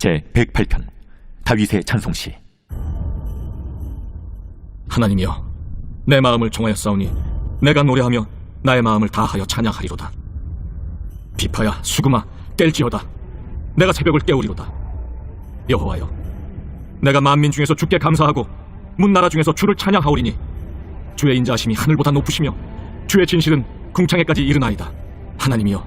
제108편 다윗의 찬송시. 하나님이여, 내 마음을 종하였사오니 내가 노래하며 나의 마음을 다하여 찬양하리로다. 비파야 수금아 깰지어다. 내가 새벽을 깨우리로다. 여호와여, 내가 만민 중에서 주께 감사하고 문나라 중에서 주를 찬양하오리니 주의 인자하심이 하늘보다 높으시며 주의 진실은 궁창에까지 이르나이다. 하나님이여,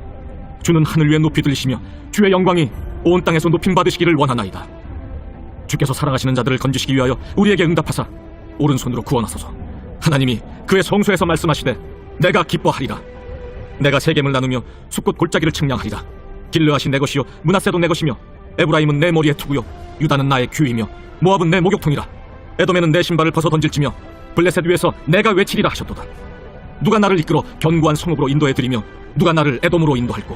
주는 하늘 위에 높이 들리시며 주의 영광이 온 땅에서 높임 받으시기를 원하나이다. 주께서 사랑하시는 자들을 건지시기 위하여 우리에게 응답하사 오른손으로 구원하소서. 하나님이 그의 성소에서 말씀하시되 내가 기뻐하리라. 내가 세겜을 나누며 숲꽃 골짜기를 측량하리라. 길르앗이 내 것이요 므낫세도 내 것이며 에브라임은 내 머리의 투구요 유다는 나의 규이며 모압은 내 목욕통이라. 에돔에는 내 신발을 벗어 던질지며 블레셋 위에서 내가 외치리라 하셨도다. 누가 나를 이끌어 견고한 성읍으로 인도해 드리며 누가 나를 에돔으로 인도할꼬.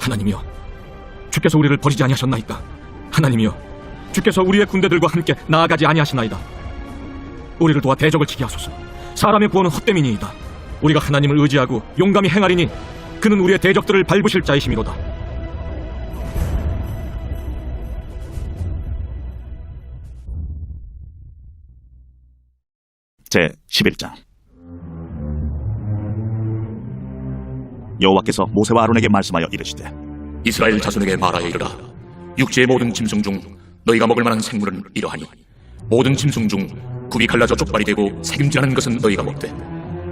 하나님이여, 주께서 우리를 버리지 아니하셨나이까. 하나님이여, 주께서 우리의 군대들과 함께 나아가지 아니하시나이다. 우리를 도와 대적을 치게 하소서. 사람의 구원은 헛됨이니이다. 우리가 하나님을 의지하고 용감히 행하리니 그는 우리의 대적들을 밟으실 자이심이로다. 제11장. 여호와께서 모세와 아론에게 말씀하여 이르시되 이스라엘 자손에게 말하여 이르라. 육지의 모든 짐승 중 너희가 먹을 만한 생물은 이러하니 모든 짐승 중 굽이 갈라져 족발이 되고 새김질하는 것은 너희가 먹되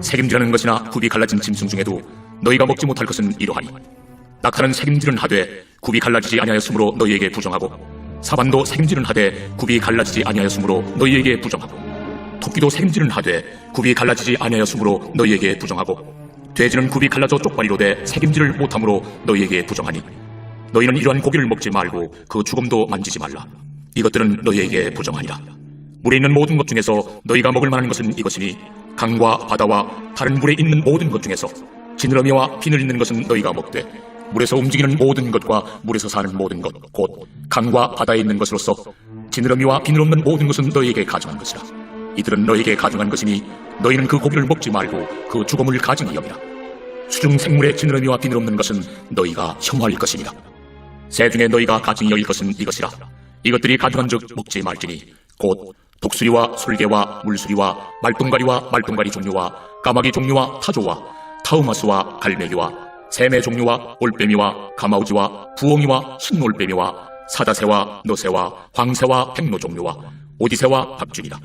새김질하는 것이나 굽이 갈라진 짐승 중에도 너희가 먹지 못할 것은 이러하니 낙타는 새김질은 하되 굽이 갈라지지 아니하였으므로 너희에게 부정하고 사반도 새김질은 하되 굽이 갈라지지 아니하였으므로 너희에게 부정하고 토끼도 새김질은 하되 굽이 갈라지지 아니하였으므로 너희에게 부정하고 돼지는 굽이 갈라져 쪽발이로되 새김질을 못함으로 너희에게 부정하니 너희는 이러한 고기를 먹지 말고 그 죽음도 만지지 말라. 이것들은 너희에게 부정하니라. 물에 있는 모든 것 중에서 너희가 먹을 만한 것은 이것이니 강과 바다와 다른 물에 있는 모든 것 중에서 지느러미와 비늘 있는 것은 너희가 먹되 물에서 움직이는 모든 것과 물에서 사는 모든 것 곧 강과 바다에 있는 것으로서 지느러미와 비늘 없는 모든 것은 너희에게 가증한 것이라. 이들은 너희에게 가증한 것이니 너희는 그 고기를 먹지 말고 그 죽음을 가증히 여기라. 수중 생물의 지느러미와 비늘 없는 것은 너희가 혐오할 것이니라. 새 중에 너희가 가증히 여길 것은 이것이라. 이것들이 가증한 즉 먹지 말지니 곧 독수리와 술개와 물수리와 말똥가리와 말똥가리 종류와 까마귀 종류와 타조와 타우마스와 갈매기와 샘의 종류와 올빼미와 가마우지와 부엉이와 흰올빼미와 사자새와 너새와 황새와 백로 종류와 오디새와 박준이라.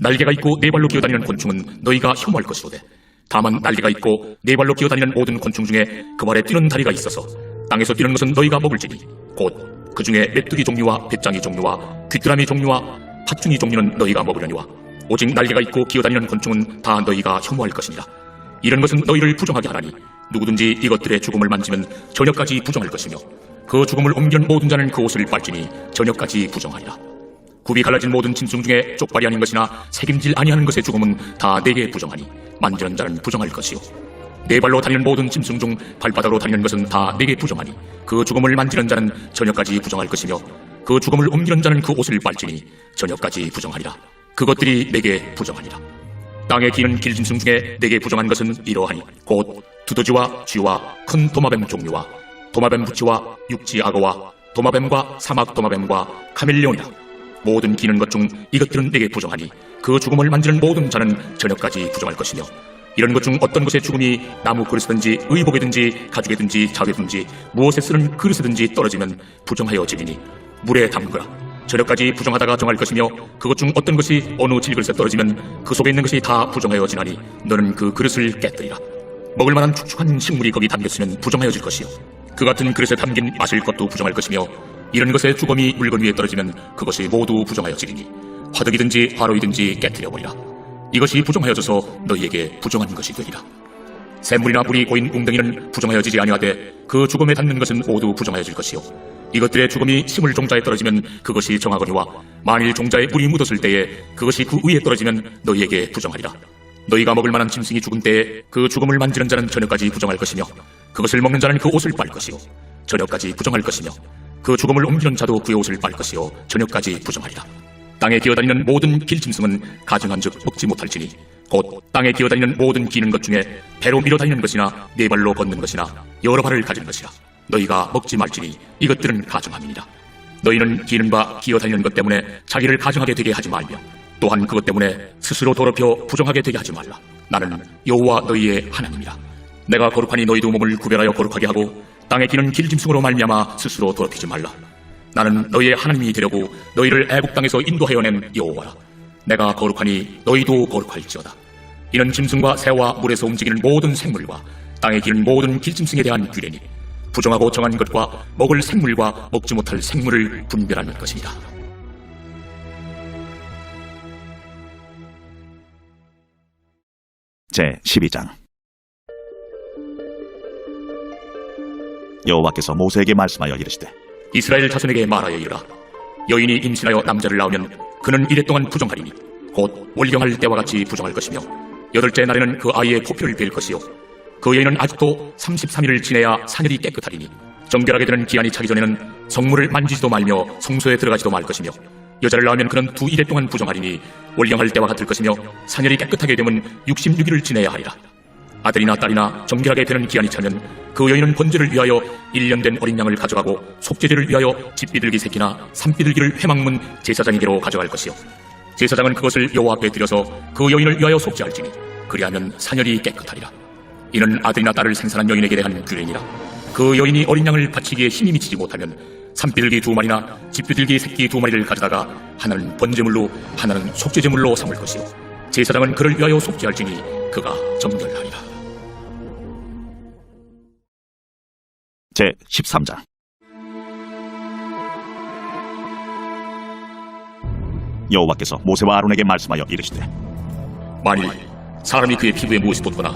날개가 있고 네 발로 기어다니는 곤충은 너희가 혐오할 것이로되 다만 날개가 있고 네 발로 기어다니는 모든 곤충 중에 그 발에 뛰는 다리가 있어서 땅에서 뛰는 것은 너희가 먹을지니 곧 그 중에 메뚜기 종류와 배짱이 종류와 귀뚜라미 종류와 팥중이 종류는 너희가 먹으려니와 오직 날개가 있고 기어다니는 곤충은 다 너희가 혐오할 것이니라. 이런 것은 너희를 부정하게 하나니 누구든지 이것들의 죽음을 만지면 저녁까지 부정할 것이며 그 죽음을 옮기는 모든 자는 그 옷을 빨지니 저녁까지 부정하리라. 굽이 갈라진 모든 짐승 중에 쪽발이 아닌 것이나 새김질 아니하는 것의 죽음은 다 내게 부정하니 만지는 자는 부정할 것이요 네 발로 다니는 모든 짐승 중 발바닥으로 다니는 것은 다 내게 부정하니 그 죽음을 만지는 자는 저녁까지 부정할 것이며 그 죽음을 옮기는 자는 그 옷을 빨지니 저녁까지 부정하리라. 그것들이 내게 부정하니라. 땅에 기는 길짐승 중에 내게 부정한 것은 이러하니 곧 두더지와 쥐와 큰 도마뱀 종류와 도마뱀 부치와 육지 악어와 도마뱀과 사막 도마뱀과 카멜레온이라. 모든 기는 것 중 이것들은 내게 부정하니 그 죽음을 만지는 모든 자는 저녁까지 부정할 것이며 이런 것 중 어떤 것의 죽음이 나무 그릇이든지 의복이든지 가죽이든지 자회든지 무엇에 쓰는 그릇이든지 떨어지면 부정하여 지리니 물에 담그라. 저녁까지 부정하다가 정할 것이며 그것 중 어떤 것이 어느 질그릇에 떨어지면 그 속에 있는 것이 다 부정하여 지나니 너는 그 그릇을 깨뜨리라. 먹을 만한 축축한 식물이 거기 담겼으면 부정하여질 것이요 그 같은 그릇에 담긴 마실 것도 부정할 것이며 이런 것의 죽음이 물건 위에 떨어지면 그것이 모두 부정하여지리니 화덕이든지 화로이든지 깨뜨려버리라. 이것이 부정하여져서 너희에게 부정한 것이 되리라. 샘물이나 물이 고인 웅덩이는 부정하여지지 아니하되 그 죽음에 닿는 것은 모두 부정하여질 것이요 이것들의 죽음이 식물 종자에 떨어지면 그것이 정하거니와 만일 종자에 물이 묻었을 때에 그것이 그 위에 떨어지면 너희에게 부정하리라. 너희가 먹을 만한 짐승이 죽은 때에 그 죽음을 만지는 자는 저녁까지 부정할 것이며 그것을 먹는 자는 그 옷을 빨 것이요 저녁까지 부정할 것이며 그 죽음을 옮기는 자도 그의 옷을 빨 것이요 저녁까지 부정하리라. 땅에 기어다니는 모든 길짐승은 가증한 즉 먹지 못할지니 곧 땅에 기어다니는 모든 기는 것 중에 배로 밀어다니는 것이나 네 발로 걷는 것이나 여러 발을 가진 것이라. 너희가 먹지 말지니 이것들은 가증함이니라. 너희는 기는 바 기어다니는 것 때문에 자기를 가증하게 되게 하지 말며 또한 그것 때문에 스스로 더럽혀 부정하게 되게 하지 말라. 나는 여호와 너희의 하나님이라. 내가 거룩하니 너희도 몸을 구별하여 거룩하게 하고 땅에 기는 길짐승으로 말미암아 스스로 더럽히지 말라. 나는 너희의 하나님이 되려고 너희를 애굽 땅에서 인도하여 낸 여호와라. 내가 거룩하니 너희도 거룩할지어다. 이는 짐승과 새와 물에서 움직이는 모든 생물과 땅에 기는 모든 길짐승에 대한 규례니 부정하고 정한 것과 먹을 생물과 먹지 못할 생물을 분별하는 것이다. 제12장 여호와께서 모세에게 말씀하여 이르시되 이스라엘 자손에게 말하여 이르라. 여인이 임신하여 남자를 낳으면 그는 이래 동안 부정하리니 곧 월경할 때와 같이 부정할 것이며 8째 날에는 그 아이의 포표를 뺄 것이요 그 여인은 아직도 33일을 지내야 사늘이 깨끗하리니 정결하게 되는 기한이 차기 전에는 성물을 만지지도 말며 성소에 들어가지도 말 것이며 여자를 낳으면 그는 2일에 동안 부정하리니 월경할 때와 같을 것이며 사늘이 깨끗하게 되면 66일을 지내야 하리라. 아들이나 딸이나 정결하게 되는 기한이 차면 그 여인은 번제를 위하여 1년 된 어린 양을 가져가고 속죄제를 위하여 집비둘기 새끼나 산비둘기를 회막문 제사장에게로 가져갈 것이요 제사장은 그것을 여호와 앞에 드려서 그 여인을 위하여 속죄할지니 그리하면 사늘이 깨끗하리라. 이는 아들이나 딸을 생산한 여인에게 대한 규례니라. 그 여인이 어린 양을 바치기에 힘이 미치지 못하면 산비둘기 2마리나 집비둘기 새끼 2마리를 가져다가 하나는 번제물로 하나는 속죄제물로 삼을 것이요 제사장은 그를 위하여 속죄할지니 그가 정결하리라. 제13장 여호와께서 모세와 아론에게 말씀하여 이르시되 만일 사람이 그의 피부에 무엇이 돋거나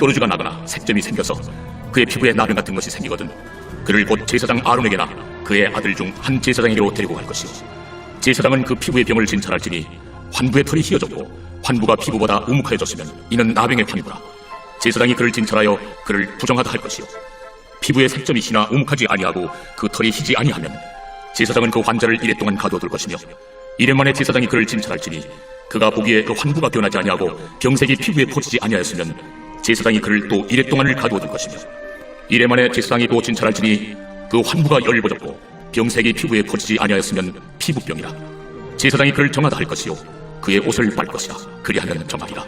뾰루지가 나거나 색점이 생겨서 그의 피부에 나병 같은 것이 생기거든 그를 곧 제사장 아론에게나 그의 아들 중 한 제사장에게로 데리고 갈 것이요 제사장은 그 피부의 병을 진찰할지니 환부의 털이 휘어졌고 환부가 피부보다 우묵하여졌으면 이는 나병의 환부라. 제사장이 그를 진찰하여 그를 부정하다 할 것이요 피부에 색점이 희나 우묵하지 아니하고 그 털이 희지 아니하면 제사장은 그 환자를 이래 동안 가두어둘 것이며 이래 만에 제사장이 그를 진찰할지니 그가 보기에 그 환부가 변하지 아니하고 병색이 피부에 퍼지지 아니하였으면 제사장이 그를 또 이래 동안을 가두어둘 것이며 이래 만에 제사장이 또 진찰할지니 그 환부가 열버졌고 병색이 피부에 퍼지지 아니하였으면 피부병이라. 제사장이 그를 정하다 할 것이요 그의 옷을 빨 것이라. 그리하면 정하리라.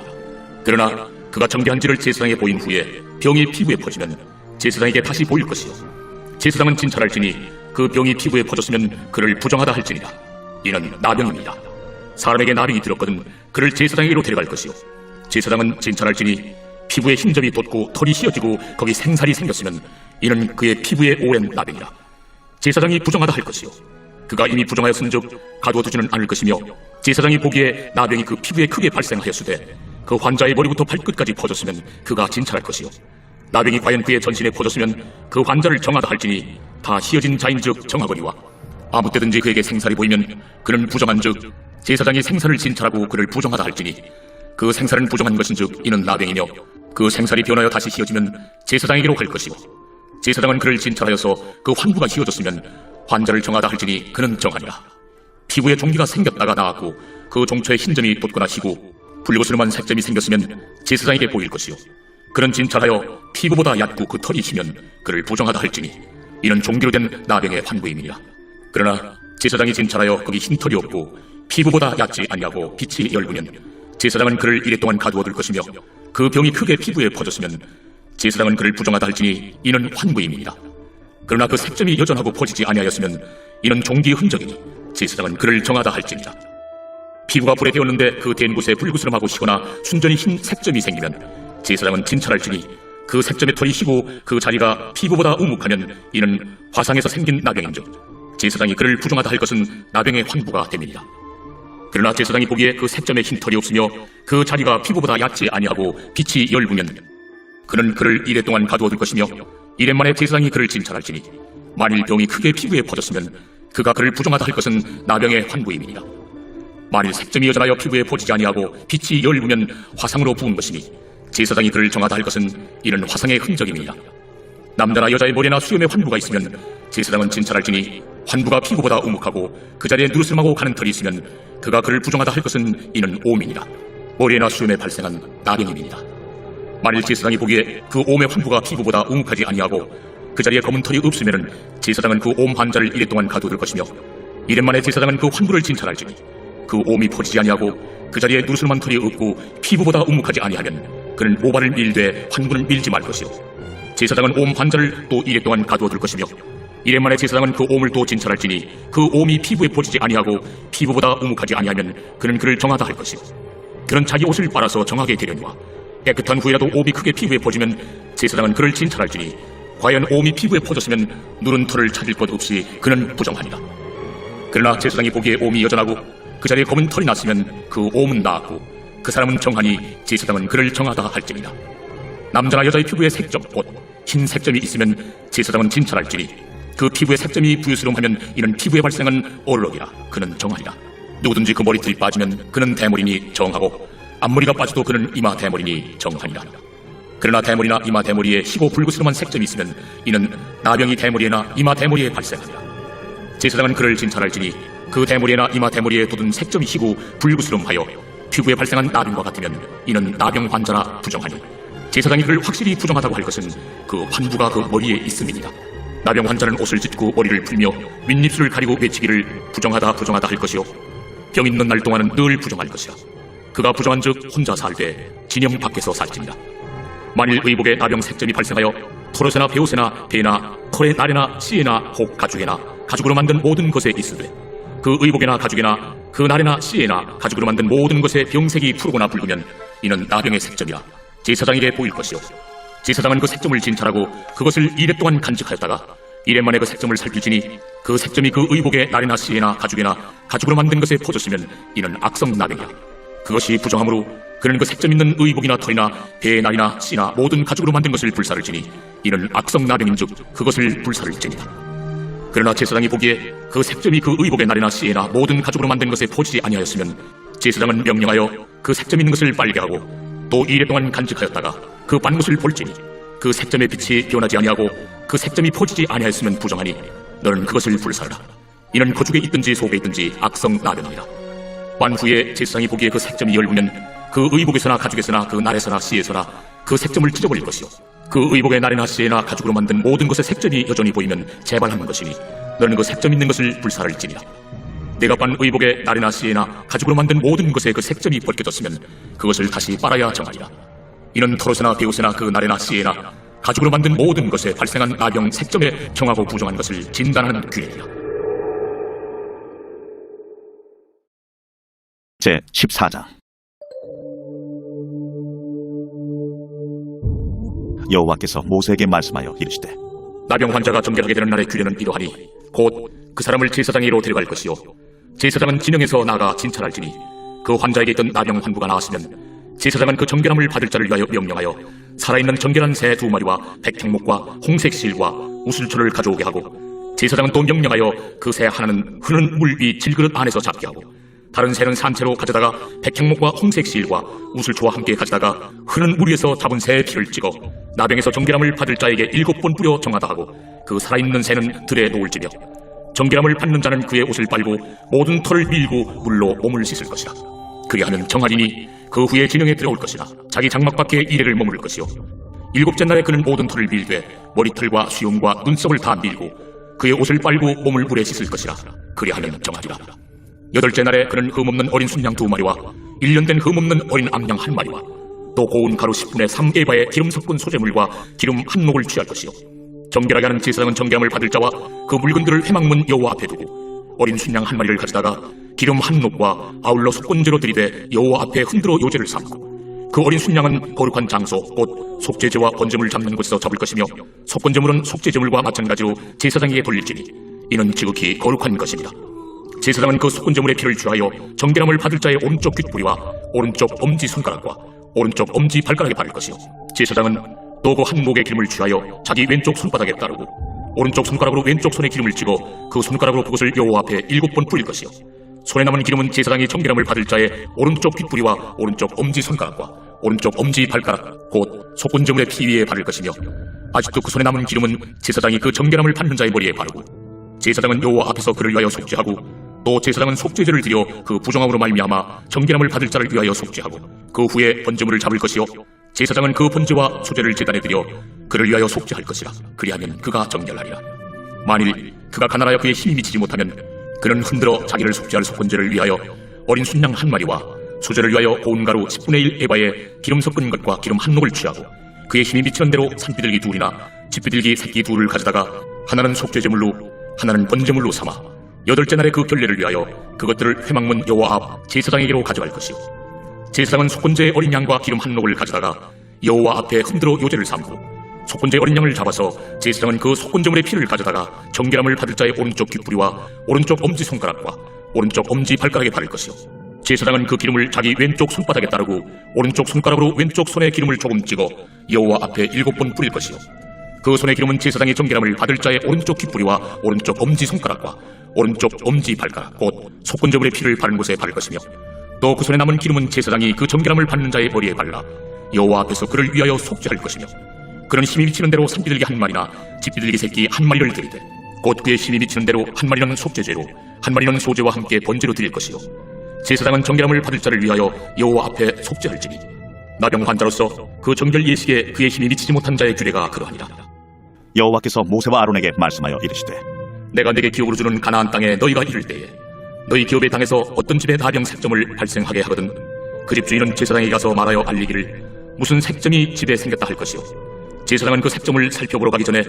그러나 그가 정죄한지를 제사장에 보인 후에 병이 피부에 퍼지면 제사장에게 다시 보일 것이요 제사장은 진찰할지니 그 병이 피부에 퍼졌으면 그를 부정하다 할지니라. 이는 나병입니다. 사람에게 나병이 들었거든 그를 제사장에게로 데려갈 것이요 제사장은 진찰할지니 피부에 흰점이 돋고 털이 휘어지고 거기 생살이 생겼으면 이는 그의 피부에 오랜 나병이라. 제사장이 부정하다 할 것이요 그가 이미 부정하였은즉 가두어두지는 않을 것이며 제사장이 보기에 나병이 그 피부에 크게 발생하였으되 그 환자의 머리부터 발끝까지 퍼졌으면 그가 진찰할 것이요 나병이 과연 그의 전신에 퍼졌으면 그 환자를 정하다 할지니 다 휘어진 자인즉 정하거니와 아무 때든지 그에게 생살이 보이면 그는 부정한즉 제사장이 생살을 진찰하고 그를 부정하다 할지니 그 생살은 부정한 것인즉 이는 나병이며 그 생살이 변하여 다시 휘어지면 제사장에게로 갈 것이요 제사장은 그를 진찰하여서 그 환부가 휘어졌으면 환자를 정하다 할지니 그는 정하니라. 피부에 종기가 생겼다가 나았고 그 종초에 흰점이 돋거나 희고 불구스름한 색점이 생겼으면 제사장에게 보일 것이요 그는 진찰하여 피부보다 얕고 그 털이 희면 그를 부정하다 할지니 이는 종기로 된 나병의 환부임이니라. 그러나 제사장이 진찰하여 거기 흰 털이 없고 피부보다 얕지 아니하고 빛이 열구면 제사장은 그를 이래 동안 가두어둘 것이며 그 병이 크게 피부에 퍼졌으면 제사장은 그를 부정하다 할지니 이는 환부임이니라. 그러나 그 색점이 여전하고 퍼지지 아니하였으면 이는 종기의 흔적이니 제사장은 그를 정하다 할지니라. 피부가 불에 데었는데 그 댄 곳에 불구스름하고 희거나 순전히 흰 색점이 생기면 제사장은 진찰할지니 그 색점의 털이 희고 그 자리가 피부보다 우묵하면 이는 화상에서 생긴 나병인즉 제사장이 그를 부정하다 할 것은 나병의 환부가 됨이니라. 그러나 제사장이 보기에 그 색점에 흰 털이 없으며 그 자리가 피부보다 얕지 아니하고 빛이 열구면 그는 그를 이래 동안 가두어둘 것이며 이래 만에 제사장이 그를 진찰할지니 만일 병이 크게 피부에 퍼졌으면 그가 그를 부정하다 할 것은 나병의 환부임이니라. 만일 색점이 여전하여 피부에 퍼지지 아니하고 빛이 열구면 화상으로 부은 것이니 제사장이 그를 정하다 할 것은 이는 화상의 흔적임이니라. 남자나 여자의 머리나 수염에 환부가 있으면 제사장은 진찰할지니 환부가 피부보다 우묵하고 그 자리에 누르스름하고 가는 털이 있으면 그가 그를 부정하다 할 것은 이는 오민이라. 머리에나 수염에 발생한 나병임이니라. 만일 제사장이 보기에 그 옴의 환부가 피부보다 우묵하지 아니하고 그 자리에 검은 털이 없으면 제사장은 그 옴 환자를 이래 동안 가두어둘 것이며 이랜만에 제사장은 그 환부를 진찰할지니 그 옴이 퍼지지 아니하고 그 자리에 누르스름한 털이 없고 피부보다 우묵하지 아니하면 그는 모발을 밀되 환부는 밀지 말 것이요 제사장은 옴 환자를 또 이래 동안 가두어 둘 것이며 이랜만에 제사장은 그 옴을 또 진찰할지니 그 옴이 피부에 퍼지지 아니하고 피부보다 우묵하지 아니하면 그는 그를 정하다 할 것이요 그는 자기 옷을 빨아서 정하게 되려니와 깨끗한 후에라도 옴이 크게 피부에 퍼지면 제사장은 그를 진찰할지니 과연 옴이 피부에 퍼졌으면 누른 털을 찾을 것 없이 그는 부정하니라. 그러나 제사장이 보기에 옴이 여전하고 그 자리에 검은 털이 났으면 그 옴은 나았고 그 사람은 정하니 제사장은 그를 정하다 할지니라. 남자나 여자의 피부에 색점 곧 흰 색점이 있으면 제사장은 진찰할지니 그 피부에 색점이 부유스름하면 이는 피부에 발생한 얼룩이라 그는 정하리라. 누구든지 그 머리털이 빠지면 그는 대머리니 정하고 앞머리가 빠져도 그는 이마 대머리니 정하니라. 그러나 대머리나 이마 대머리에 희고 불구스름한 색점이 있으면 이는 나병이 대머리에나 이마 대머리에 발생하니라. 제사장은 그를 진찰할지니 그 대머리에나 이마 대머리에 돋은 색점이 희고 불구스름하여 피부에 발생한 나병과 같으면 이는 나병 환자라 부정하니 제사장이 그를 확실히 부정하다고 할 것은 그 환부가 그 머리에 있음이니라. 나병 환자는 옷을 찢고 머리를 풀며 윗입술을 가리고 외치기를 부정하다 부정하다 할 것이요 병 있는 날 동안은 늘 부정할 것이라. 그가 부정한즉 혼자 살되 진영 밖에서 살지니라. 만일 의복에 나병 색점이 발생하여 털옷에나 베옷에나 배나 털의 날에나 씨에나 혹 가죽에나 가죽으로 만든 모든 것에 있으되 그 의복에나 가죽에나 그 날에나 씨에나 가죽으로 만든 모든 것에 병색이 푸르거나 붉으면 이는 나병의 색점이라 제사장에게 보일 것이요 제사장은 그 색점을 진찰하고 그것을 이래 동안 간직하였다가 이래 만에 그 색점을 살필지니 그 색점이 그 의복에 날에나 씨에나 가죽에나 가죽으로 만든 것에 퍼졌으면 이는 악성 나병이야. 그것이 부정하므로 그는 그 색점 있는 의복이나 털이나 배의 날이나 씨나 모든 가죽으로 만든 것을 불사를 지니 이는 악성 나병인즉 그것을 불사를 지니라. 그러나 제사장이 보기에 그 색점이 그 의복의 날이나 씨에나 모든 가죽으로 만든 것에 퍼지지 아니하였으면 제사장은 명령하여 그 색점 있는 것을 빨게 하고 또 이래 동안 간직하였다가 그 빤 것을 볼지니 그 색점의 빛이 변하지 아니하고 그 색점이 퍼지지 아니하였으면 부정하니 너는 그것을 불사르라. 이는 거죽에 있든지 속에 있든지 악성 나병이라. 빤 후에 제사장이 보기에 그 색점이 열구면 그 의복에서나 가죽에서나 그 날에서나 씨에서나 그 색점을 찢어버릴 것이요 그 의복의 날에나 씨에나 가죽으로 만든 모든 것의 색점이 여전히 보이면 재발하는 것이니 너는 그 색점 있는 것을 불사를지니라. 내가 빤 의복의 날에나 씨에나 가죽으로 만든 모든 것에 그 색점이 벗겨졌으면 그것을 다시 빨아야 정하리라. 이는 털옷에나 베옷에나 그 날에나 씨에나 가죽으로 만든 모든 것에 발생한 나병 색점에 정하고 부정한 것을 진단하는 규례이라. 제14장 여호와께서 모세에게 말씀하여 이르시되 나병 환자가 정결하게 되는 날의 규례는 이러하니 곧 그 사람을 제사장에로 데려갈 것이요 제사장은 진영에서 나가 진찰할지니 그 환자에게 있던 나병 환부가 나았으면 제사장은 그 정결함을 받을 자를 위하여 명령하여 살아있는 정결한 새 2마리와 백향목과 홍색 실과 우슬초를 가져오게 하고 제사장은 또 명령하여 그 새 하나는 흐르는 물 위 질그릇 안에서 잡게 하고 다른 새는 산채로 가져다가 백향목과 홍색 실과 우슬초와 함께 가져다가 흐르는 물 위에서 잡은 새의 피를 찍어 나병에서 정결함을 받을 자에게 7번 뿌려 정하다 하고 그 살아있는 새는 들에 놓을지며 정결함을 받는 자는 그의 옷을 빨고 모든 털을 밀고 물로 몸을 씻을 것이라. 그리 하면 정하리니 그 후에 진영에 들어올 것이라. 자기 장막 밖에 이래를 머물 것이요 7째 날에 그는 모든 털을 밀되 머리털과 수염과 눈썹을 다 밀고 그의 옷을 빨고 몸을 물에 씻을 것이라. 그리 하면 정하리라. 8째 날에 그는 흠없는 어린 순양 2마리와 1년 된 흠없는 어린 암양 1마리와 또 고운 가루 10분의 3에바의 기름 섞은 소재물과 기름 한 녹을 취할 것이요 정결하게 하는 제사장은 정결함을 받을 자와 그 물건들을 회막문 여호와 앞에 두고 어린 순양 1마리를 가져다가 기름 한 녹과 아울러 속건제로 들이되 여호와 앞에 흔들어 요제를 삼고 그 어린 순양은 거룩한 장소 곧 속죄제와 번제물 잡는 곳에서 잡을 것이며 속건제물은 속죄제물과 마찬가지로 제사장에게 돌릴지니 이는 지극히 거룩한 것입니다. 제사장은 그 속건제물의 피를 취하여 정결함을 받을 자의 오른쪽 귓부리와 오른쪽 엄지손가락과 오른쪽 엄지발가락에 바를 것이요 제사장은 또 그 한 목의 기름을 취하여 자기 왼쪽 손바닥에 따르고 오른쪽 손가락으로 왼쪽 손에 기름을 찍어 그 손가락으로 그것을 여호와 앞에 7번 뿌릴 것이요 손에 남은 기름은 제사장이 정결함을 받을 자의 오른쪽 귓부리와 오른쪽 엄지손가락과 오른쪽 엄지발가락 곧 속건제물의 피 위에 바를 것이며 아직도 그 손에 남은 기름은 제사장이 그 정결함을 받는 자의 머리에 바르고 제사장은 여호와 앞에서 그를 위하여 속죄하고 또 제사장은 속죄제를 드려 그 부정함으로 말미암아 정결함을 받을 자를 위하여 속죄하고 그 후에 번제물을 잡을 것이요 제사장은 그 번제와 소제를 제단에 드려 그를 위하여 속죄할 것이라. 그리하면 그가 정결하리라. 만일 그가 가난하여 그의 힘이 미치지 못하면 그는 흔들어 자기를 속죄할 속건제를 위하여 어린 순양 한 마리와 수제를 위하여 고운 가루 10분의 1 에바에 기름 섞은 것과 기름 한 녹을 취하고 그의 힘이 미치는 대로 산비둘기 둘이나 집비둘기 새끼 둘을 가져다가 하나는 속죄제물로 하나는 번제물로 삼아 8째 날에 그 결례를 위하여 그것들을 회막문 여호와 앞 제사장에게로 가져갈 것이요 제사장은 속건제의 어린 양과 기름 한 녹을 가져다가 여호와 앞에 흔들어 요제를 삼고 속건제 어린 양을 잡아서 제사장은 그 속건제물의 피를 가져다가 정결함을 받을 자의 오른쪽 귓부리와 오른쪽 엄지손가락과 오른쪽 엄지발가락에 바를 것이요 제사장은 그 기름을 자기 왼쪽 손바닥에 따르고 오른쪽 손가락으로 왼쪽 손에 기름을 조금 찍어 여호와 앞에 7번 뿌릴 것이요 그 손의 기름은 제사장의 정결함을 받을 자의 오른쪽 귓부리와 오른쪽 엄지손가락과 오른쪽 엄지발가락 곧 속건제물의 피를 바른 곳에 바를 것이며 또 그 손에 남은 기름은 제사장이 그 정결함을 받는 자의 머리에 발라 여호와 앞에서 그를 위하여 속죄할 것이며 그는 힘이 미치는 대로 산비둘기 한 마리나 집비둘기 새끼 한 마리를 드리되 곧 그의 힘이 미치는 대로 한 마리는 속죄제로 한 마리는 소제와 함께 번제로 드릴 것이요 제사장은 정결함을 받을 자를 위하여 여호와 앞에 속죄할지니 나병 환자로서 그 정결 예식에 그의 힘이 미치지 못한 자의 규례가 그러하니라. 여호와께서 모세와 아론에게 말씀하여 이르시되 내가 네게 기업으로 주는 가나안 땅에 너희가 이를 때에 너희 기업의 땅에서 어떤 집에 나병 색점을 발생하게 하거든 그 집 주인은 제사장에게 가서 말하여 알리기를 무슨 색점이 집에 생겼다 할 것이요 제사장은 그 색점을 살펴보러 가기 전에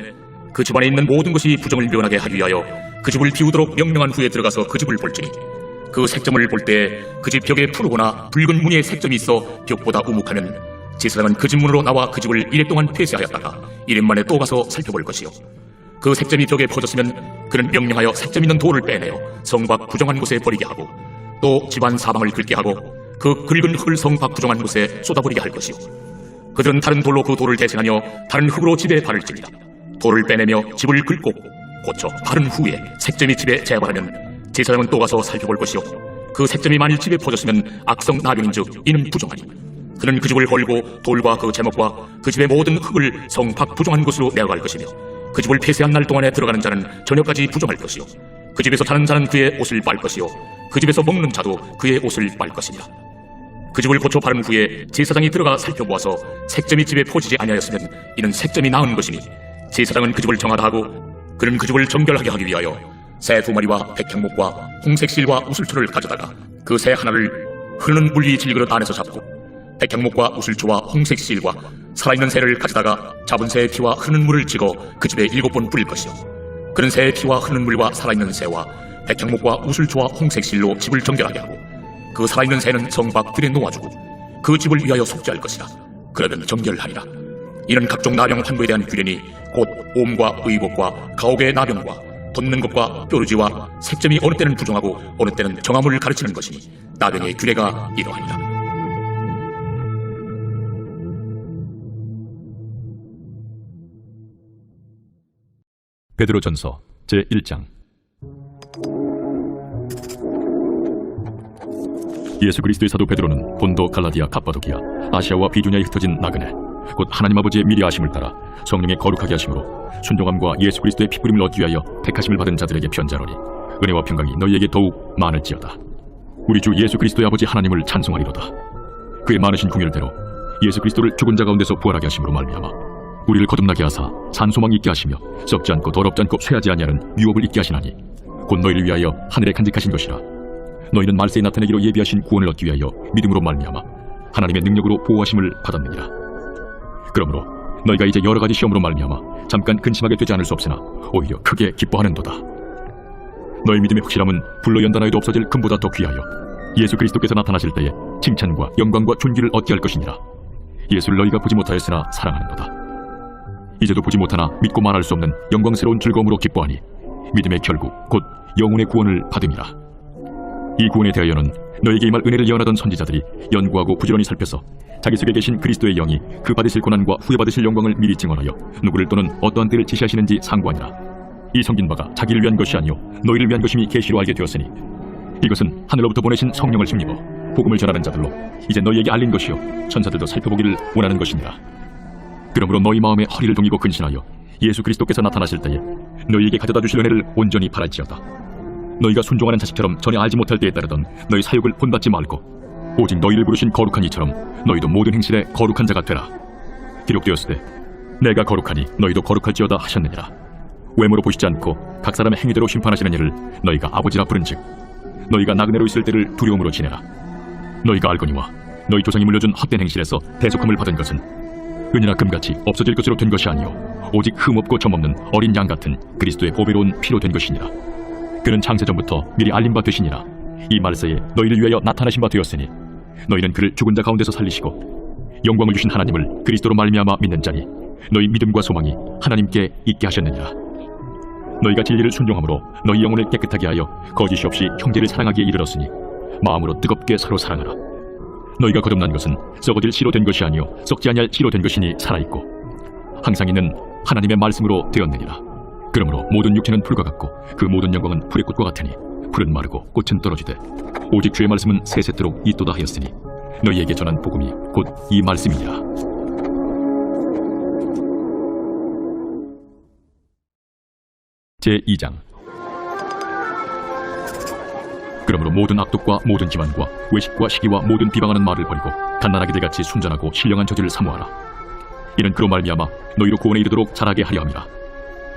그 집안에 있는 모든 것이 부정을 면하게 하기 위하여 그 집을 비우도록 명령한 후에 들어가서 그 집을 볼지니 그 색점을 볼 때에 그 집 벽에 푸르거나 붉은 무늬의 색점이 있어 벽보다 우묵하면 제사장은 그 집 문으로 나와 그 집을 1일 동안 폐쇄하였다가 1일 만에 또 가서 살펴볼 것이요 그 색점이 벽에 퍼졌으면 그는 명령하여 색점 있는 돌을 빼내어 성 밖 부정한 곳에 버리게 하고 또 집안 사방을 긁게 하고 그 긁은 흙을 성 밖 부정한 곳에 쏟아버리게 할 것이요 그들은 다른 돌로 그 돌을 대신하여 다른 흙으로 집에 바를지니라 돌을 빼내며 집을 긁고 고쳐 바른 후에 색점이 집에 재발하면 제사장은 또 가서 살펴볼 것이요 그 색점이 만일 집에 퍼졌으면 악성 나병인즉 이는 부정하니 그는 그 집을 헐고 돌과 그 제목과 그 집의 모든 흙을 성 밖 부정한 곳으로 내어갈 것이며 그 집을 폐쇄한 날 동안에 들어가는 자는 저녁까지 부정할 것이요 그 집에서 자는 자는 그의 옷을 빨 것이요 그 집에서 먹는 자도 그의 옷을 빨 것이니라 그 집을 고쳐 바른 후에 제사장이 들어가 살펴보아서 색점이 집에 퍼지지 아니하였으면 이는 색점이 나은 것이니 제사장은 그 집을 정하다 하고 그는 그 집을 정결하게 하기 위하여 새 2마리와 백향목과 홍색 실과 우슬초를 가져다가 그 새 하나를 흐르는 물리 질그릇 안에서 잡고 백향목과 우슬초와 홍색 실과 살아있는 새를 가져다가 잡은 새의 피와 흐르는 물을 찍어 그 집에 7번 뿌릴 것이요 그는 새의 피와 흐르는 물과 살아있는 새와 백향목과 우슬초와 홍색 실로 집을 정결하게 하고 그 살아있는 새는 성 밖 들에 놓아주고 그 집을 위하여 속죄할 것이라 그러면 정결하니라 이는 각종 나병 환부에 대한 규례니 곧 옴과 의복과 가옥의 나병과 돋는 것과 뾰루지와 색점이 어느 때는 부정하고 어느 때는 정함을 가르치는 것이니 나병의 규례가 이러하니라. 베드로전서 제1장. 예수 그리스도의 사도 베드로는 본도, 갈라디아, 갑바도기아, 아시아와 비두냐에 흩어진 나그네 곧 하나님 아버지의 미리 하심을 따라 성령의 거룩하게 하심으로 순종함과 예수 그리스도의 피부림을 얻기 위하여 택하심을 받은 자들에게 편지하노니 은혜와 평강이 너희에게 더욱 많을지어다. 우리 주 예수 그리스도의 아버지 하나님을 찬송하리로다. 그의 많으신 궁율대로 예수 그리스도를 죽은 자 가운데서 부활하게 하심으로 말미암아 우리를 거듭나게 하사 산소망 있게 하시며 썩지 않고 더럽지 않고 쇠하지 아니하는 유업을 있게 하시나니 곧 너희를 위하여 하늘에 간직하신 것이라. 너희는 말세에 나타내기로 예비하신 구원을 얻기 위하여 믿음으로 말미암아 하나님의 능력으로 보호하심을 받았느니라. 그러므로 너희가 이제 여러 가지 시험으로 말미암아 잠깐 근심하게 되지 않을 수 없으나 오히려 크게 기뻐하는도다. 너희 믿음의 확실함은 불로 연단하여도 없어질 금보다 더 귀하여 예수 그리스도께서 나타나실 때에 칭찬과 영광과 존귀를 얻게 할 것이니라. 예수를 너희가 보지 못하였으나 사랑하는도다. 이제도 보지 못하나 믿고 말할 수 없는 영광스러운 즐거움으로 기뻐하니 믿음의 결국 곧 영혼의 구원을 받음이라. 이 구원에 대하여는 너에게 임할 은혜를 예언하던 선지자들이 연구하고 부지런히 살펴서 자기 속에 계신 그리스도의 영이 그 받으실 고난과 후에 받으실 영광을 미리 증언하여 누구를 또는 어떠한 때를 지시하시는지 상고하니라. 이 섬긴 바가 자기를 위한 것이 아니요 너희를 위한 것임이 계시로 알게 되었으니 이것은 하늘로부터 보내신 성령을 힘입어 복음을 전하는 자들로 이제 너희에게 알린 것이요 천사들도 살펴보기를 원하는 것이니라. 그러므로 너희 마음에 허리를 동이고 근신하여 예수 그리스도께서 나타나실 때에 너희에게 가져다 주실 은혜를 온전히 바랄지어다. 너희가 순종하는 자식처럼 전에 알지 못할 때에 따르던 너희 사욕을 본받지 말고 오직 너희를 부르신 거룩한 이처럼 너희도 모든 행실에 거룩한 자가 되라. 기록되었으되 내가 거룩하니 너희도 거룩할지어다 하셨느니라. 외모로 보시지 않고 각 사람의 행위대로 심판하시는 이를 너희가 아버지라 부른즉 너희가 나그네로 있을 때를 두려움으로 지내라. 너희가 알거니와 너희 조상이 물려준 헛된 행실에서 대속함을 받은 것은 은이나 금같이 없어질 것으로 된 것이 아니요 오직 흠없고 점없는 어린 양 같은 그리스도의 보배로운 피로 된 것이니라. 그는 창세전부터 미리 알린 바 되시니라. 이 말세에 너희를 위하여 나타나신 바 되었으니 너희는 그를 죽은 자 가운데서 살리시고 영광을 주신 하나님을 그리스도로 말미암아 믿는 자니 너희 믿음과 소망이 하나님께 있게 하셨느니라. 너희가 진리를 순종함으로 너희 영혼을 깨끗하게 하여 거짓이 없이 형제를 사랑하기에 이르렀으니 마음으로 뜨겁게 서로 사랑하라. 너희가 거듭난 것은 썩어질 씨로 된 것이 아니요 썩지 아니할 씨로 된 것이니 살아있고 항상 있는 하나님의 말씀으로 되었느니라. 그러므로 모든 육체는 풀과 같고 그 모든 영광은 풀의 꽃과 같으니 풀은 마르고 꽃은 떨어지되 오직 주의 말씀은 세세토록 있도다 하였으니 너희에게 전한 복음이 곧 이 말씀이니라. 제2장. 그러므로 모든 악독과 모든 기만과 외식과 시기와 모든 비방하는 말을 버리고 갓난아기들 같이 순전하고 신령한 저지를 사모하라. 이는 그로 말미암아 너희로 구원에 이르도록 자라게 하려 함이라.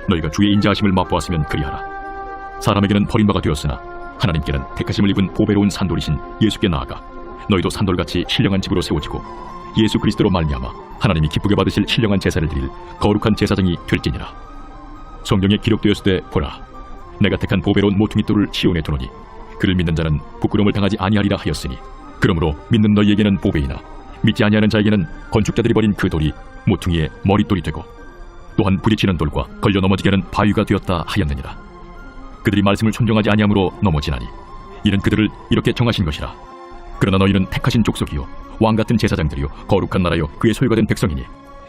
너희가 주의 인자하심을 맛보았으면 그리하라. 사람에게는 버림바가 되었으나 하나님께는 택하심을 입은 보배로운 산돌이신 예수께 나아가 너희도 산돌같이 신령한 집으로 세워지고 예수 그리스도로 말미암아 하나님이 기쁘게 받으실 신령한 제사를 드릴 거룩한 제사장이 될지니라. 성경에 기록되었을 때 보라 내가 택한 보배로운 모퉁이 돌을 시온에 두노니 그를 믿는 자는 부끄러움을 당하지 아니하리라 하였으니 그러므로 믿는 너희에게는 보배이나 믿지 아니하는 자에게는 건축자들이 버린 그 돌이 모퉁이의 머릿돌이 되고 또한 부딪히는 돌과 걸려 넘어지게 하는 바위가 되었다 하였느니라. 그들이 말씀을 순종하지 아니함으로 넘어지나니 이는 그들을 이렇게 정하신 것이라. 그러나 너희는 택하신 족속이요 왕같은 제사장들이요 거룩한 나라요 그의 소유가 된 백성이니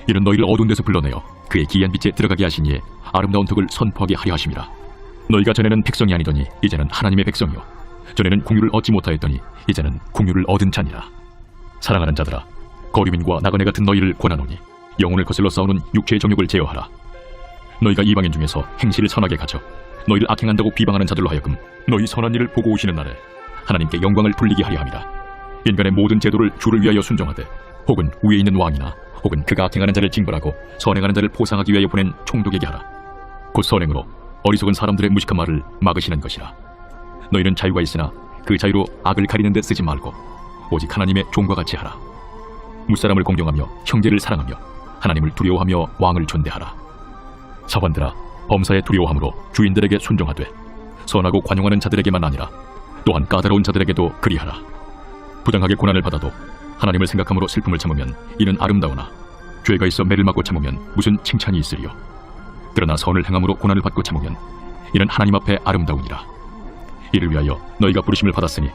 이는 너희를 어두운 데서 불러내어 그의 기이한 빛에 들어가게 하신 이에 아름다운 덕을 선포하게 하려 하심이라. 너희가 전에는 백성이 아니더니 이제는 하나님의 백성이요 전에는 공유를 얻지 못하였더니 이제는 공유를 얻은 자니라. 사랑하는 자들아 거류민과 나그네 같은 너희를 권하노니 영혼을 거슬러 싸우는 육체의 정욕을 제어하라. 너희가 이방인 중에서 행실을 선하게 가져 너희를 악행한다고 비방하는 자들로 하여금 너희 선한 일을 보고 오시는 날에 하나님께 영광을 돌리게 하려 함이라. 인간의 모든 제도를 주를 위하여 순종하되 혹은 위에 있는 왕이나 혹은 그가 악행하는 자를 징벌하고 선행하는 자를 보상하기 위하여 보낸 총독에게 하라. 곧 선행으로 어리석은 사람들의 무식한 말을 막으시는 것이라. 너희는 자유가 있으나 그 자유로 악을 가리는 데 쓰지 말고 오직 하나님의 종과 같이 하라. 무사람을 공경하며 형제를 사랑하며 하나님을 두려워하며 왕을 존대하라. 사관들아 범사에 두려워함으로 주인들에게 순종하되 선하고 관용하는 자들에게만 아니라 또한 까다로운 자들에게도 그리하라. 부당하게 고난을 받아도 하나님을 생각함으로 슬픔을 참으면 이는 아름다우나 죄가 있어 매를 맞고 참으면 무슨 칭찬이 있으리요. 그러나 선을 행함으로 고난을 받고 참으면 이는 하나님 앞에 아름다우니라. 이를 위하여 너희가 부르심을 받았으니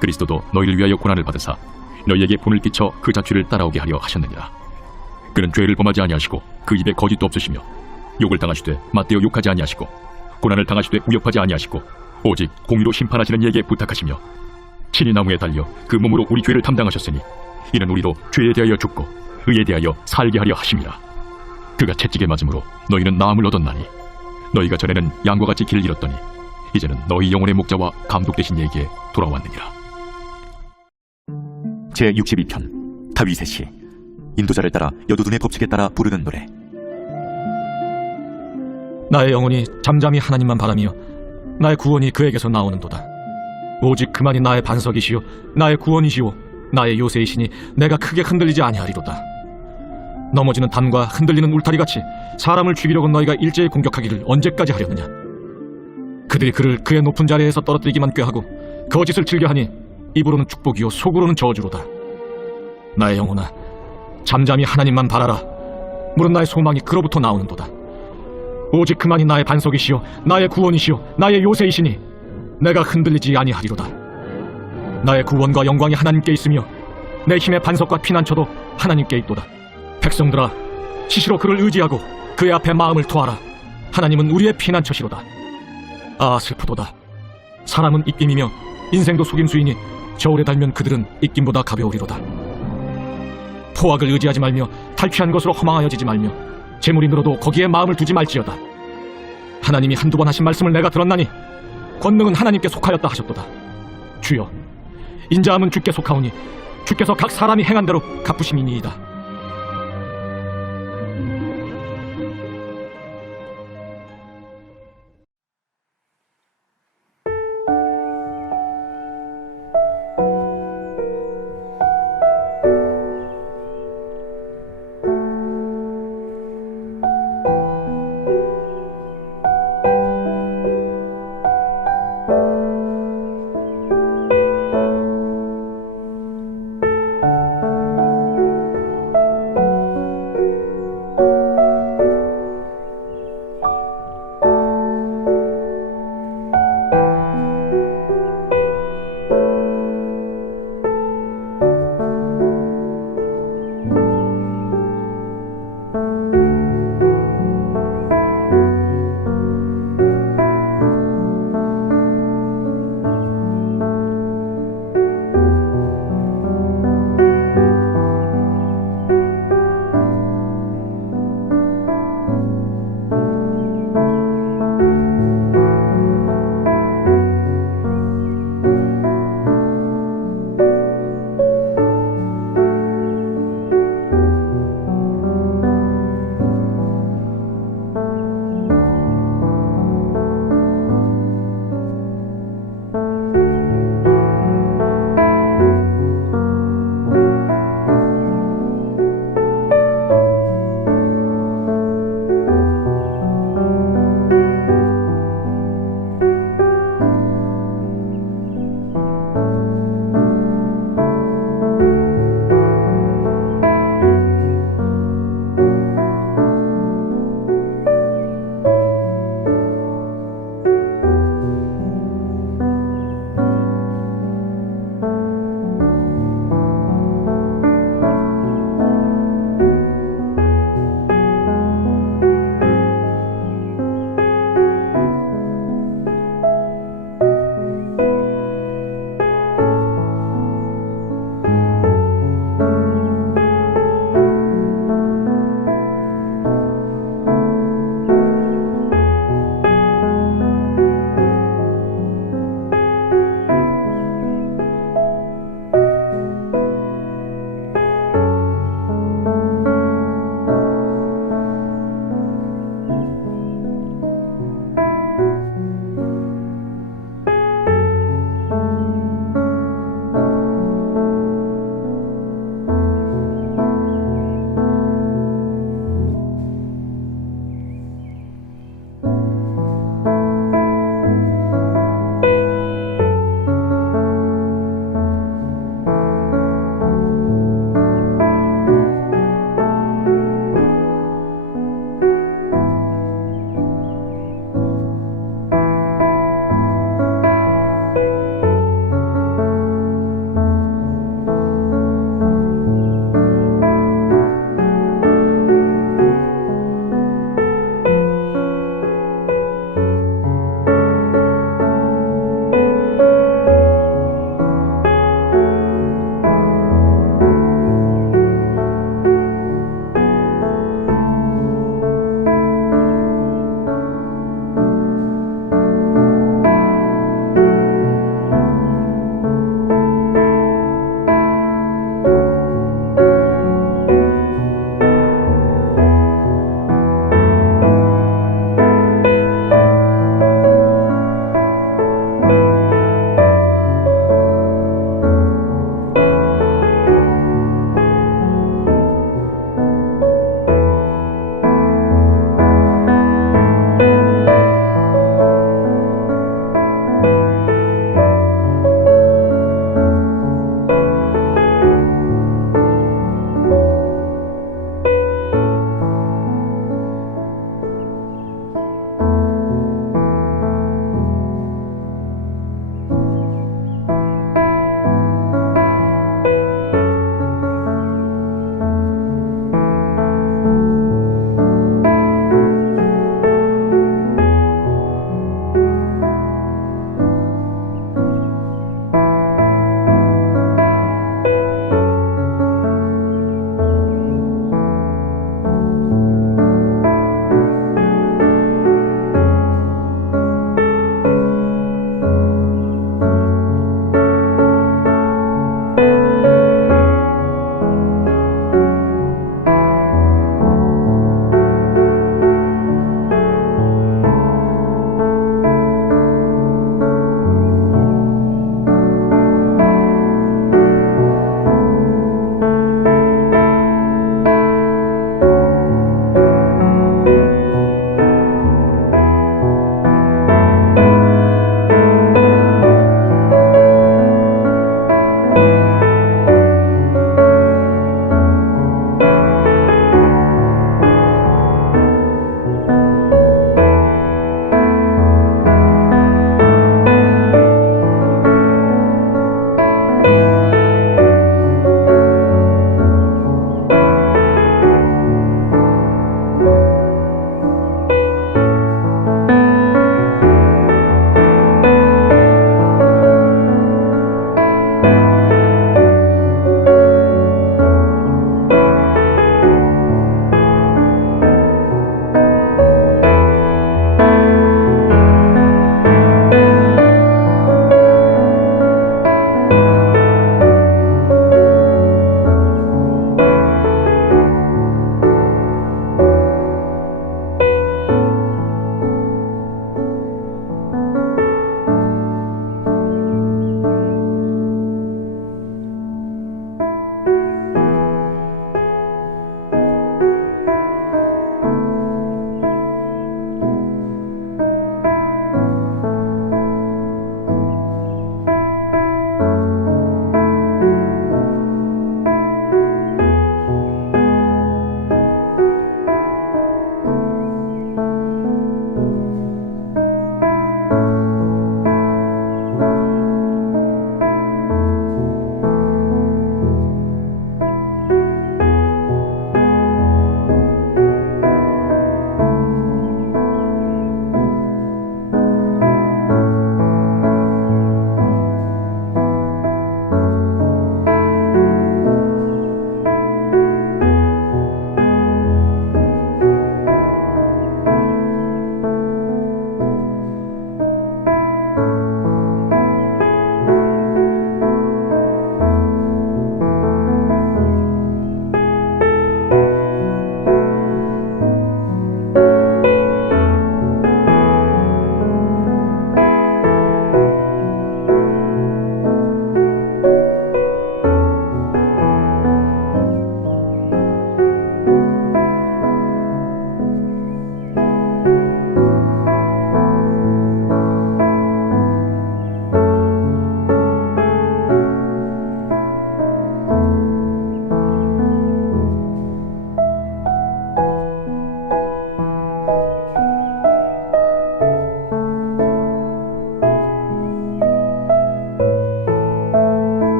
그리스도도 너희를 위하여 고난을 받으사 너희에게 본을 끼쳐 그 자취를 따라오게 하려 하셨느니라. 그는 죄를 범하지 아니하시고 그 입에 거짓도 없으시며 욕을 당하시되 맞대어 욕하지 아니하시고 고난을 당하시되 위협하지 아니하시고 오직 공의로 심판하시는 이에게 부탁하시며 친히 나무에 달려 그 몸으로 우리 죄를 담당하셨으니 이는 우리도 죄에 대하여 죽고 의에 대하여 살게 하려 하심이라. 그가 채찍에 맞음으로 너희는 나음을 얻었나니 너희가 전에는 양과 같이 길을 잃었더니 이제는 너희 영혼의 목자와 감독 되신 이에게 돌아왔느니라. 제62편 다윗의 시. 인도자를 따라 여두둔의 법칙에 따라 부르는 노래. 나의 영혼이 잠잠히 하나님만 바라며 나의 구원이 그에게서 나오는도다. 오직 그만이 나의 반석이시요 나의 구원이시요 나의 요새이시니 내가 크게 흔들리지 아니하리로다. 넘어지는 담과 흔들리는 울타리같이 사람을 죽이려고 너희가 일제히 공격하기를 언제까지 하려느냐. 그들이 그를 그의 높은 자리에서 떨어뜨리기만 꾀하고 거짓을 즐겨하니 입으로는 축복이요 속으로는 저주로다. 나의 영혼아 잠잠히 하나님만 바라라. 물은 나의 소망이 그로부터 나오는도다. 오직 그만이 나의 반석이시요 나의 구원이시요 나의 요새이시니 내가 흔들리지 아니하리로다. 나의 구원과 영광이 하나님께 있으며 내 힘의 반석과 피난처도 하나님께 있도다. 백성들아 시시로 그를 의지하고 그의 앞에 마음을 토하라. 하나님은 우리의 피난처시로다. 아 슬프도다. 사람은 입김이며 인생도 속임수이니 저울에 달면 그들은 입김보다 가벼우리로다. 포악을 의지하지 말며 탈취한 것으로 허망하여지지 말며 재물이 늘어도 거기에 마음을 두지 말지어다. 하나님이 한두 번 하신 말씀을 내가 들었나니 권능은 하나님께 속하였다 하셨도다. 주여 인자함은 주께 속하오니 주께서 각 사람이 행한 대로 갚으심이니이다.